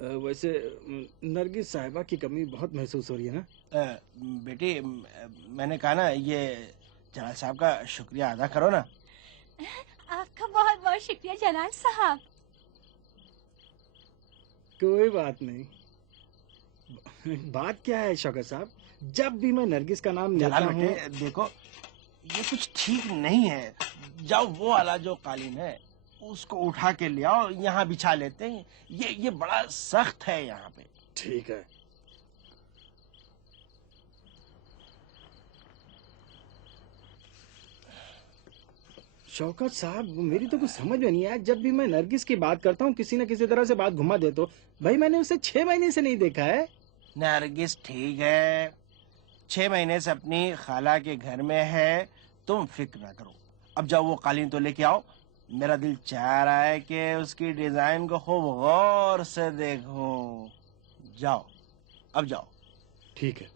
वैसे नरगिस साहिबा की कमी बहुत महसूस हो रही है ना? बेटी मैंने कहा ना, ये जलाल साहब का शुक्रिया अदा करो ना। आपका बहुत बहुत शुक्रिया जलाल साहब। कोई बात नहीं। बात क्या है शौकत साहब, जब भी मैं नरगिस का नाम लेता जलाल हूँ। बेटे देखो, ये कुछ ठीक नहीं है। जाओ वो वाला जो कालीन है उसको उठा के ले आओ, यहाँ बिछा लेते हैं। ये बड़ा सख्त है यहाँ पे। ठीक है। शौकत साहब, मेरी तो कुछ समझ में नहीं आया, जब भी मैं नरगिस की बात करता हूँ किसी न किसी तरह से बात घुमा देते हो। भाई मैंने उसे 6 महीने से नहीं देखा है। नरगिस ठीक है, 6 महीने से अपनी खाला के घर में है, तुम फिक्र ना करो। अब जाओ वो कालीन तो लेके आओ। मेरा दिल चाह रहा है कि उसकी डिजाइन को खूब गौर से देखूं। जाओ, अब जाओ। ठीक है।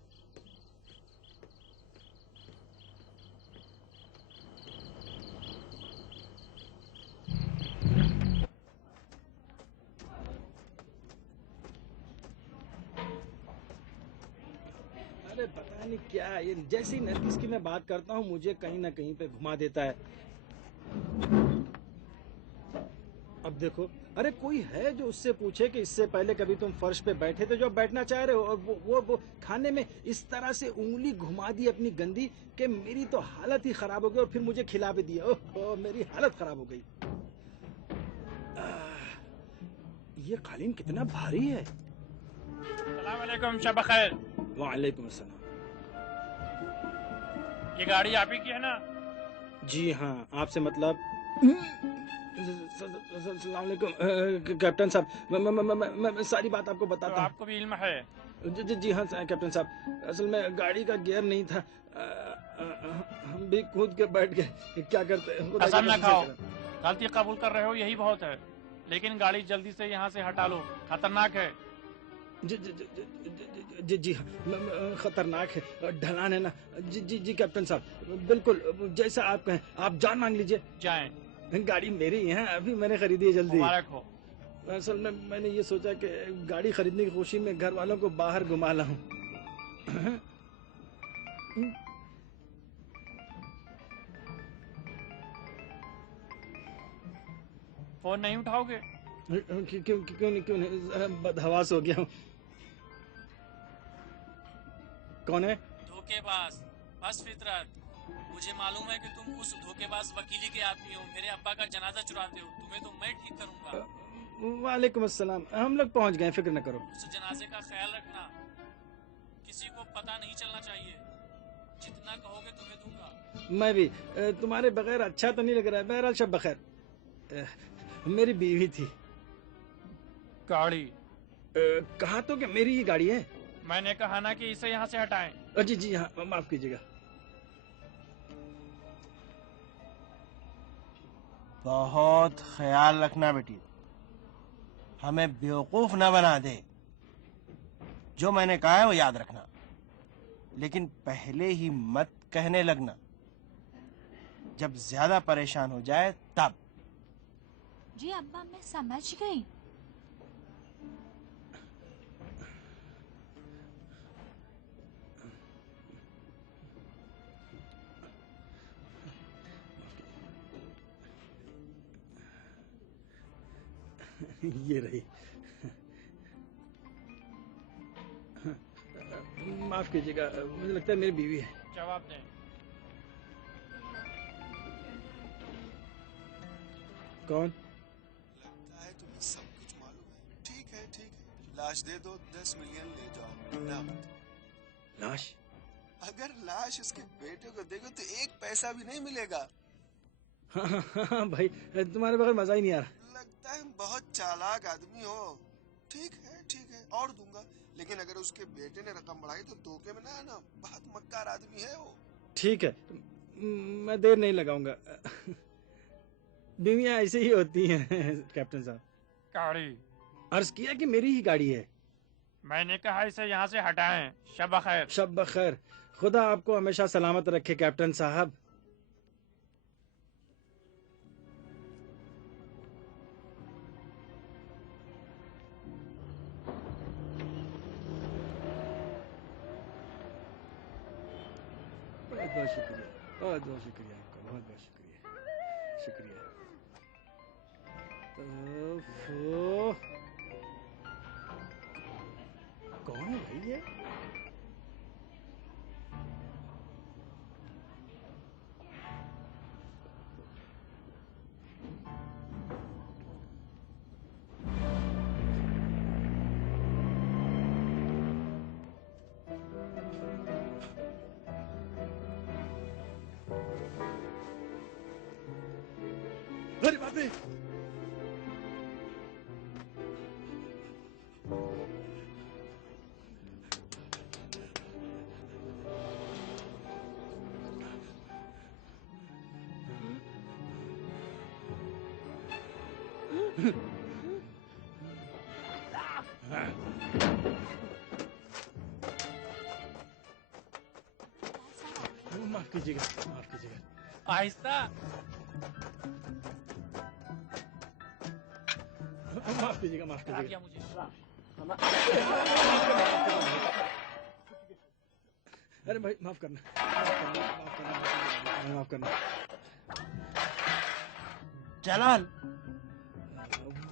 अरे पता नहीं क्या ये, जैसे ही नरगिस की मैं बात करता हूँ मुझे कहीं ना कहीं पे घुमा देता है। अब देखो, अरे कोई है जो उससे पूछे कि इससे पहले कभी तुम फर्श पे बैठे थे जो अब बैठना चाह रहे हो, और वो खाने में इस तरह से उंगली घुमा दी अपनी गंदी कि मेरी तो हालत ही खराब हो गई, और फिर मुझे खिला भी दिया। ओह मेरी हालत खराब हो गई। ये कालीन कितना भारी है। अस्सलाम वालेकुम, शब खैर। वालेकुम अस्सलाम। ये गाड़ी आप ही की है ना? जी हाँ, आपसे मतलब? अस्सलाम वालेकुम कैप्टन साहब, मैं सारी बात आपको तो बताता हूँ। आपको भी इल्म है? जी हाँ कैप्टन साहब, असल में गाड़ी का गियर नहीं था, हम भी कूद के बैठ गए। क्या करते हैं, खुदा कसम की ना कसम खाओ, से करा। गलती कबूल कर रहे हो यही बहुत है, लेकिन गाड़ी जल्दी से यहाँ से हटा लो, खतरनाक है। जी जी जी जी जी जी हाँ, खतरनाक है, ढलान है ना। जी जी जी कैप्टन साहब, बिल्कुल जैसा आप कहें, आप जान मांग लीजिए। जाएं। गाड़ी मेरी है, अभी मैंने खरीदी है, जल्दी। मुबारक हो। असल में मैंने ये सोचा कि गाड़ी खरीदने की खुशी में घर वालों को बाहर घुमा लाऊं। फोन नहीं उठाओगे? क्यों नहीं, जरा बदहवास हो गया हूँ। कौन है? धोखेबाज, बस फितरत। मुझे मालूम है कि तुम उस धोखेबाज वकीली के आदमी हो, मेरे अब्बा का जनाजा चुराते हो, तुम्हें तो मैं ठीक करूंगा। वालेकुम अस्सलाम, हम लोग पहुंच गए, फिक्र न करो। उस जनाजे का ख्याल रखना, किसी को पता नहीं चलना चाहिए, जितना कहोगे तुम्हें दूंगा। मैं भी तुम्हारे बगैर अच्छा तो नहीं लग रहा है। बहरहाल शब बखैर। मेरी बीवी थी। गाड़ी? कहा तो कि मेरी ही गाड़ी है। मैंने कहा ना कि इसे यहाँ से हटाएं। जी जी हाँ, माफ कीजिएगा। बहुत ख्याल रखना बेटी, हमें बेवकूफ ना बना दे। जो मैंने कहा है वो याद रखना, लेकिन पहले ही मत कहने लगना। जब ज्यादा परेशान हो जाए तब। जी अब्बा, मैं समझ गई। ये रही। माफ कीजिएगा, मुझे लगता है मेरी बीवी है। जवाब दें। कौन? लगता है तुम्हें सब कुछ मालूम है। ठीक है ठीक है, लाश दे दो, 10 मिलियन ले जाओ। डरना मत। लाश? अगर लाश उसके बेटे को देगा तो 1 पैसा भी नहीं मिलेगा। हाँ भाई, तुम्हारे बगैर मजा ही नहीं आ रहा। लगता है बहुत चालाक आदमी हो। ठीक है, और दूंगा, लेकिन अगर उसके बेटे ने रकम बढ़ाई तो धोखे में ना आना। बहुत मक्कार आदमी है वो। ठीक है, मैं देर नहीं लगाऊंगा। बीवियां ऐसे ही होती हैं कैप्टन साहब। गाड़ी? अर्ज किया कि मेरी ही गाड़ी है। मैंने कहा इसे यहाँ से हटाएं। शब खैर। शब बखैर, खुदा आपको हमेशा सलामत रखे कैप्टन साहब। बहुत शुक्रिया, बहुत बहुत शुक्रिया आपका, बहुत बहुत शुक्रिया, शुक्रिया। ओफो, कौन है भाई ये? अरे बाप रे! माफ कीजिएगा, माफ कीजिएगा। आहिस्ता। माफ कीजिएगा, माफ हटा कीजिएगा। दिया मुझे। अरे भाई माफ करना, माफ करना, माफ करना, माफ करना। जलाल,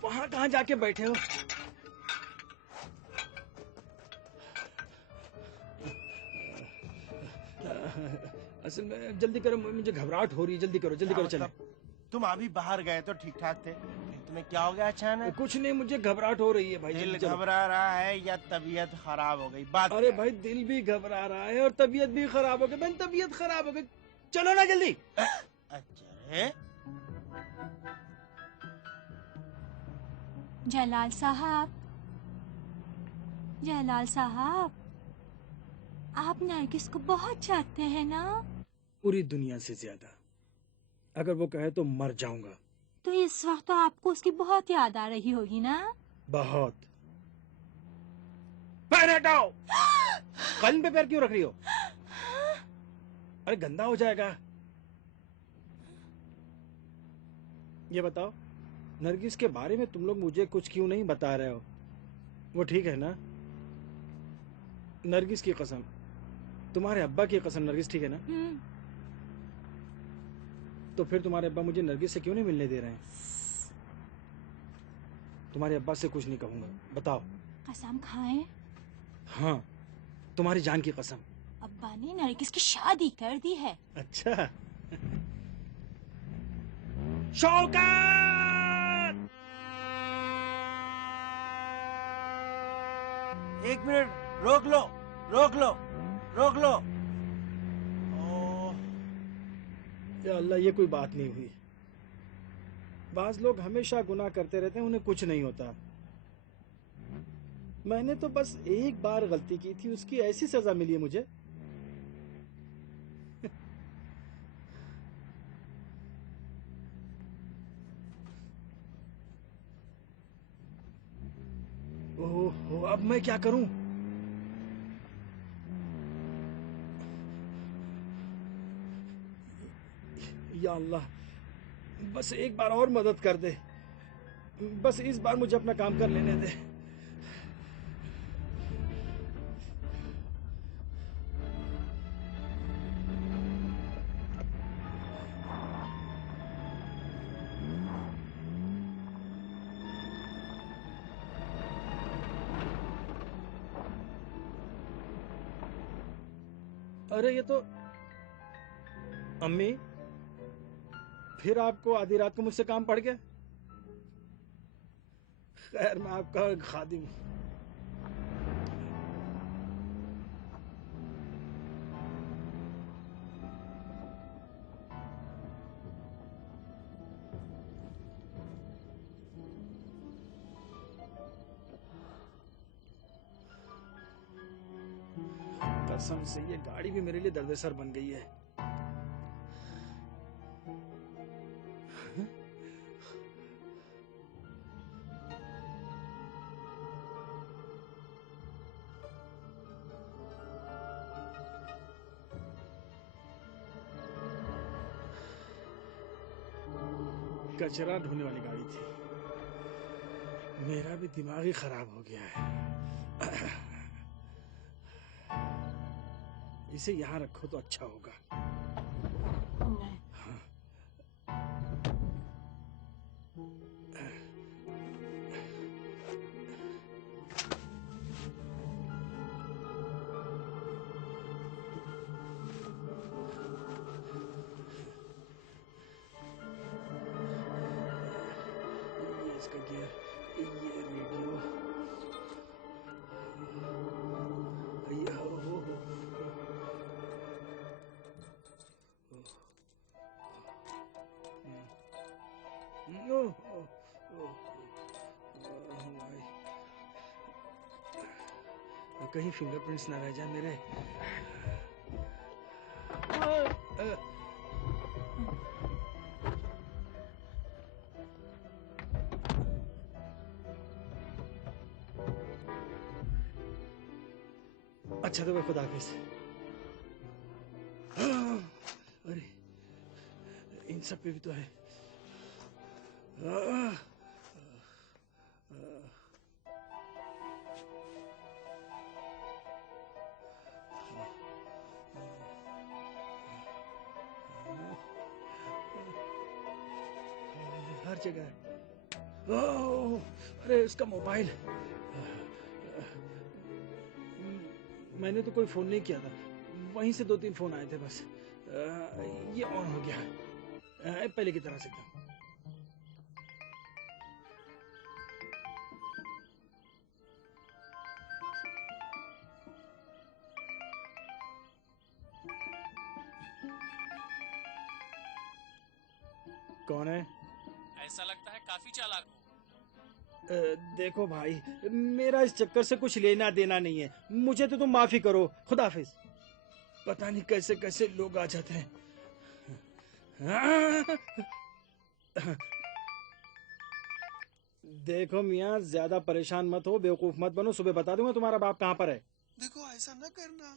वहां कहाँ जाके बैठे हो? असल में जल्दी करो, मुझे घबराहट हो रही है, जल्दी करो, जल्दी करो, चले। तुम अभी बाहर गए तो ठीक ठाक थे, तुम्हें क्या हो गया अचानक? कुछ नहीं, मुझे घबराहट हो रही है भाई। दिल जल्दी चलो। घबरा रहा है या तबीयत खराब हो गई? बात अरे भाई दिल भी घबरा रहा है और तबीयत भी खराब हो गई। बहन तबीयत खराब हो गई, चलो ना जल्दी। अच्छा है? जलाल साहब, जलाल साहब, आप नरगिस को बहुत चाहते हैं ना? पूरी दुनिया से ज्यादा। अगर वो कहे तो मर जाऊंगा। तो इस वक्त तो आपको उसकी बहुत याद आ रही होगी ना? बहुत। पैर हटाओ। कालीन पे पैर क्यों रख रही हो? अरे गंदा हो जाएगा। ये बताओ, नरगिस के बारे में तुम लोग मुझे कुछ क्यों नहीं बता रहे हो? वो ठीक है ना? नरगिस की कसम, तुम्हारे अब्बा की कसम, नरगिस ठीक है ना? तो फिर तुम्हारे अब्बा मुझे नरगिस से क्यों नहीं मिलने दे रहे हैं? तुम्हारे अब्बा से कुछ नहीं कहूंगा, बताओ। कसम खाएं? हाँ, तुम्हारी जान की कसम। अब्बा ने नरगिस की शादी कर दी है। अच्छा। शौकत! एक मिनट, रोक लो, रोक लो, रोक लो। या अल्लाह, ये कोई बात नहीं हुई। बाज लोग हमेशा गुनाह करते रहते हैं, उन्हें कुछ नहीं होता। मैंने तो बस एक बार गलती की थी, उसकी ऐसी सजा मिली है मुझे। ओहो, अब मैं क्या करूं? या अल्लाह, बस एक बार और मदद कर दे। बस इस बार मुझे अपना काम कर लेने दे। अरे ये तो अम्मी, फिर आपको आधी रात को मुझसे काम पड़ गया? खैर, मैं आपका खादिम। कसम से ये गाड़ी भी मेरे लिए दर्द-ए-सर बन गई है। कचरा ढोने वाली गाड़ी थी। मेरा भी दिमाग ही खराब हो गया है। इसे यहाँ रखो तो अच्छा होगा। हाँ। ये इसका गियर, ये रेडियो, ये हो। कहीं फिंगरप्रिंट्स ना रह जाए मेरे। अच्छा तो भाई खुदा हाफिज। अरे इन सब पे भी तो है। हर जगह है। ओह, अरे उसका मोबाइल। मैंने तो कोई फोन नहीं किया था, वहीं से 2-3 फोन आए थे बस। ये ऑन हो गया पहले की तरह से एकदम। कौन है? ऐसा लगता है काफी चालाक हो। देखो भाई, मेरा इस चक्कर से कुछ लेना देना नहीं है, मुझे तो तुम माफी करो। खुदा हाफिज। पता नहीं कैसे कैसे लोग आ जाते हैं। देखो मियाँ, ज्यादा परेशान मत हो, बेवकूफ मत बनो। सुबह बता दूंगा तुम्हारा बाप कहाँ पर है। देखो ऐसा न करना,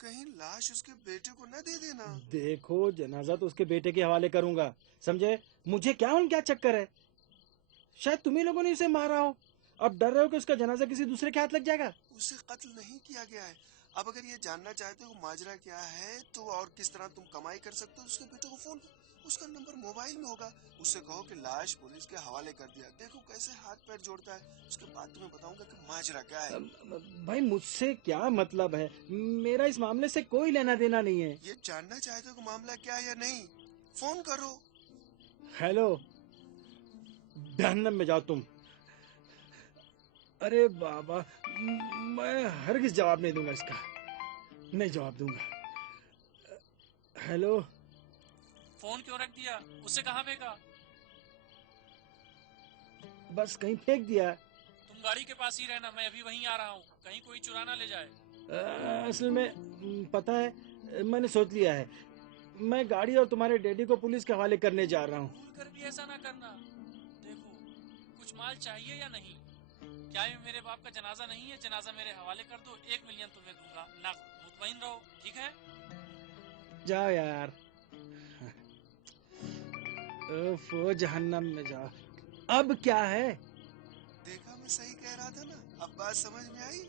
कहीं लाश उसके बेटे को न दे देना। देखो जनाजा तो उसके बेटे के हवाले करूंगा, समझे? मुझे क्या क्या चक्कर है? शायद तुम्ही लोगों ने उसे मारा हो, अब डर रहे हो कि उसका जनाजा किसी दूसरे के हाथ लग जाएगा। उसे कत्ल नहीं किया गया है। अब अगर ये जानना चाहते हो माजरा क्या है तो और किस तरह तुम कमाई कर सकते हो, उसके बेटे को फोन, उसका नंबर मोबाइल में होगा, उससे कहो कि लाश पुलिस के हवाले कर दिया। देखो कैसे हाथ पैर जोड़ता है, उसके बाद तुम्हें बताऊंगा कि माजरा क्या है। भाई मुझसे क्या मतलब है? मेरा इस मामले से कोई लेना देना नहीं है। ये जानना चाहते हो कि मामला क्या है या नहीं, फोन करो। हेलो, जहन्नम में जाओ तुम। अरे बाबा, मैं हरगिज जवाब नहीं दूंगा इसका, नहीं जवाब दूंगा। हेलो। फोन क्यों रख दिया? उसे कहाँ फेंका? बस कहीं फेंक दिया। तुम गाड़ी के पास ही रहना, मैं अभी वहीं आ रहा हूँ, कहीं कोई चुरा ना ले जाए। असल में पता है, मैंने सोच लिया है, मैं गाड़ी और तुम्हारे डैडी को पुलिस के हवाले करने जा रहा हूँ। भूल कर भी ऐसा ना करना। देखो, कुछ माल चाहिए या नहीं? क्या ये मेरे बाप का जनाजा नहीं है? जनाजा मेरे हवाले कर दो, 1 मिलियन तुम्हें दूंगा। ना, मुतमईन रहो, ठीक है? जाओ यार, ओफो, जहन्नम में जाओ। अब क्या है? देखा मैं सही कह रहा था ना, अब बात समझ में आई?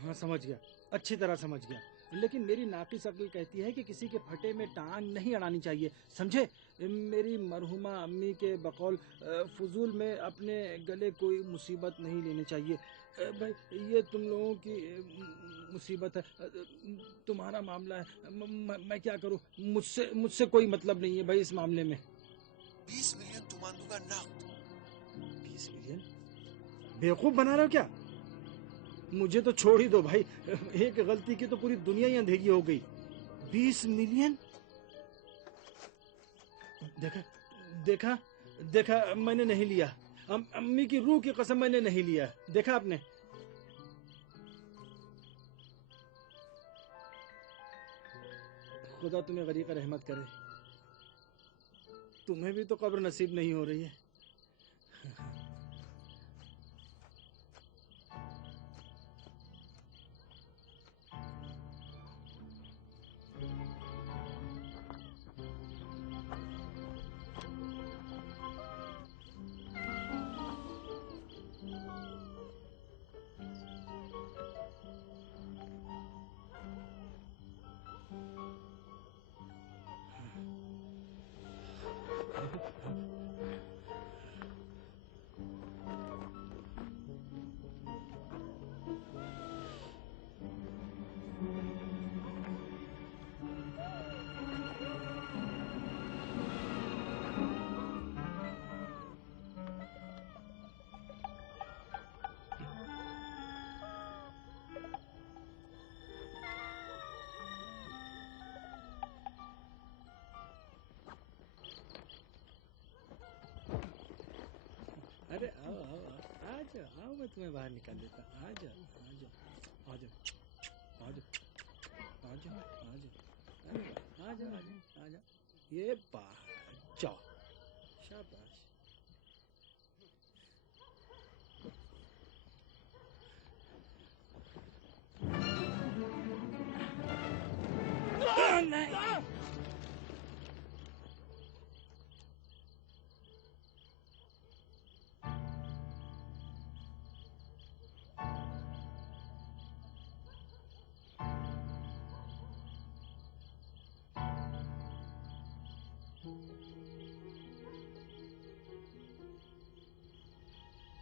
हाँ समझ गया, अच्छी तरह समझ गया। लेकिन मेरी नाकिस अक्ल कहती है कि किसी के फटे में टांग नहीं अड़ानी चाहिए, समझे? मेरी मरहुमा अम्मी के बकौल फजूल में अपने गले कोई मुसीबत नहीं लेनी चाहिए। भाई ये तुम लोगों की मुसीबत है, तुम्हारा मामला है, मैं क्या करूं? मुझसे कोई मतलब नहीं है भाई इस मामले में। 20 मिलियन तुम दूंगा नकद। 20 मिलियन? बेवकूफ बना रहे हो क्या? मुझे तो छोड़ ही दो भाई, एक गलती की तो पूरी दुनिया ही अंधेरी हो गई। 20 मिलियन? देखा देखा देखा, मैंने नहीं लिया। अम्मी की रूह की कसम, मैंने नहीं लिया। देखा आपने? खुदा तुम्हें गरीब रहमत करे, तुम्हें भी तो कब्र नसीब नहीं हो रही है। अरे आओ आओ आओ, आ जाओ आओ, मैं तुम्हें बाहर निकाल देता हूँ। आ जाओ आ जाओ आ जाओ आ जाओ आ जाओ आ जाओ आ जाओ आ जाओ, ये बाहर जाओ, शाबाश।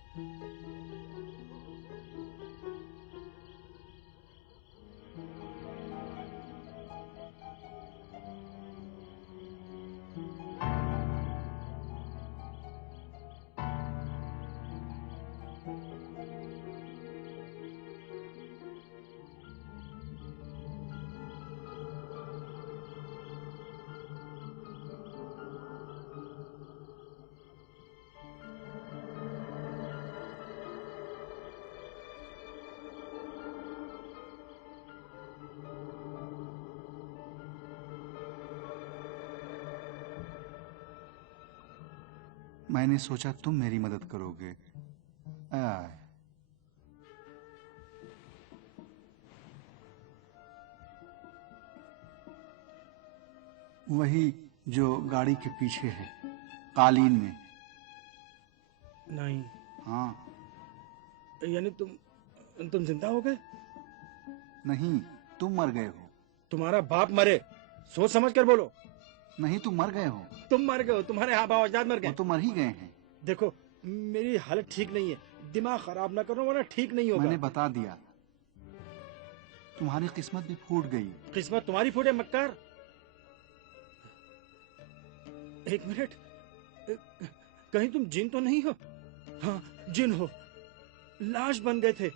नहीं, मैंने सोचा तुम मेरी मदद करोगे। आय। वही जो गाड़ी के पीछे है, कालीन में। नहीं। हाँ। यानी तुम जिंदा हो गए? नहीं, तुम मर गए हो। तुम्हारा बाप मरे, सोच समझ कर बोलो। नहीं, तुम मर गए हो। तुम मर गए हो, तुम्हारे आबा अजदाद मर गए। वो तो मर ही गए हैं। देखो मेरी हालत ठीक नहीं है, दिमाग खराब ना करो वरना ठीक नहीं होगा। मैंने बता दिया, तुम्हारी किस्मत भी फूट गई। किस्मत तुम्हारी फूटे मक्कार। एक मिनट, कहीं तुम जिन तो नहीं हो? हाँ जिन हो, लाश बन गए थे,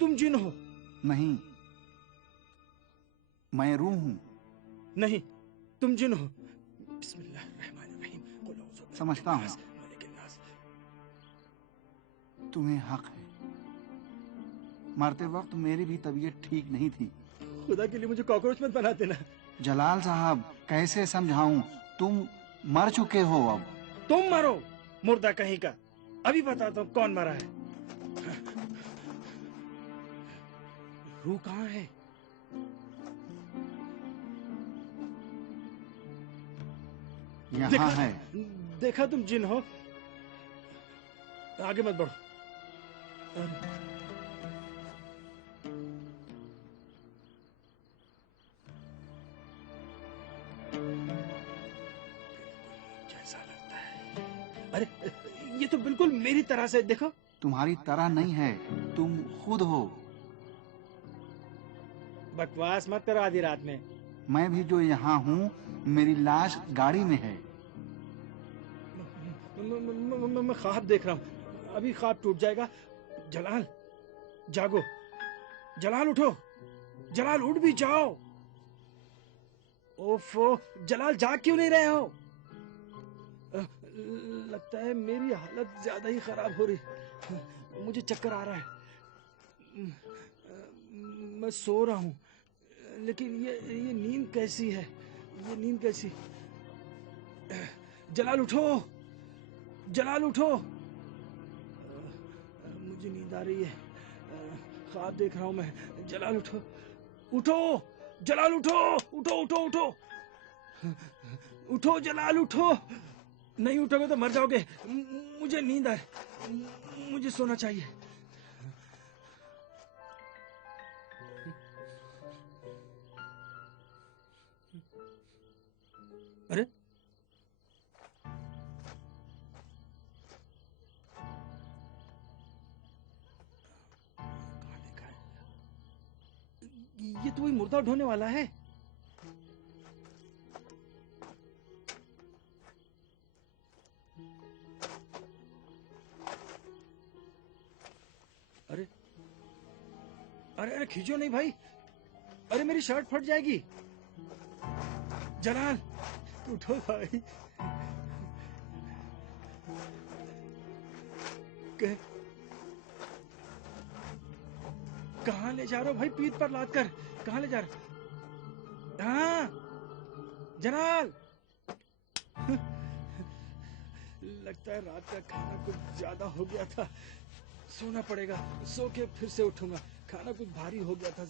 तुम जिन हो? नहीं, मैं रूह हूँ। नहीं, तुम जिन हो। बिस्मिल्लाहिर्रहमानिर्रहीम। समझता हूँ तुम्हें हक है। मरते वक्त मेरी भी तबीयत ठीक नहीं थी। खुदा के लिए मुझे कॉकरोच मत बना देना। जलाल साहब, कैसे समझाऊं? तुम मर चुके हो। अब तुम मरो, मुर्दा कहीं का। अभी बताता हूँ कौन मरा है। रूह कहाँ है? यहाँ है। देखा तुम जिन हो। आगे मत बढ़ो। कैसा लगता है? अरे ये तो बिल्कुल मेरी तरह से, देखो। तुम्हारी तरह नहीं है, तुम खुद हो। बकवास मत करो आधी रात में। मैं भी जो यहाँ हूँ, मेरी लाश गाड़ी में है। मैं ख्वाब देख रहा हूँ, अभी ख्वाब टूट जाएगा। जलाल जागो, जलाल उठो, जलाल उठ भी जाओ। ओफो, जलाल जाग क्यों नहीं रहे हो? लगता है मेरी हालत ज्यादा ही खराब हो रही, मुझे चक्कर आ रहा है। मैं सो रहा हूँ, लेकिन ये नींद कैसी है? ये नींद कैसी? जलाल उठो, जलाल उठो। मुझे नींद आ रही है, ख्वाब देख रहा हूं मैं। जलाल उठो, उठो, जलाल उठो, उठो उठो उठो उठो, जलाल उठो। नहीं उठोगे तो मर जाओगे। मुझे नींद आ, मुझे सोना चाहिए। अरे ये तो वही मुर्दा ढोने वाला है। अरे अरे अरे खींचो नहीं भाई, अरे मेरी शर्ट फट जाएगी। जलाल उठो भाई। गए। कहाँ ले जा रहे हो भाई? पीठ पर लाद कर कहाँ ले जा रहे हो? हाँ जनाल। लगता है रात का खाना कुछ ज्यादा हो गया था, सोना पड़ेगा। सो के फिर से उठूंगा। खाना कुछ भारी हो गया था।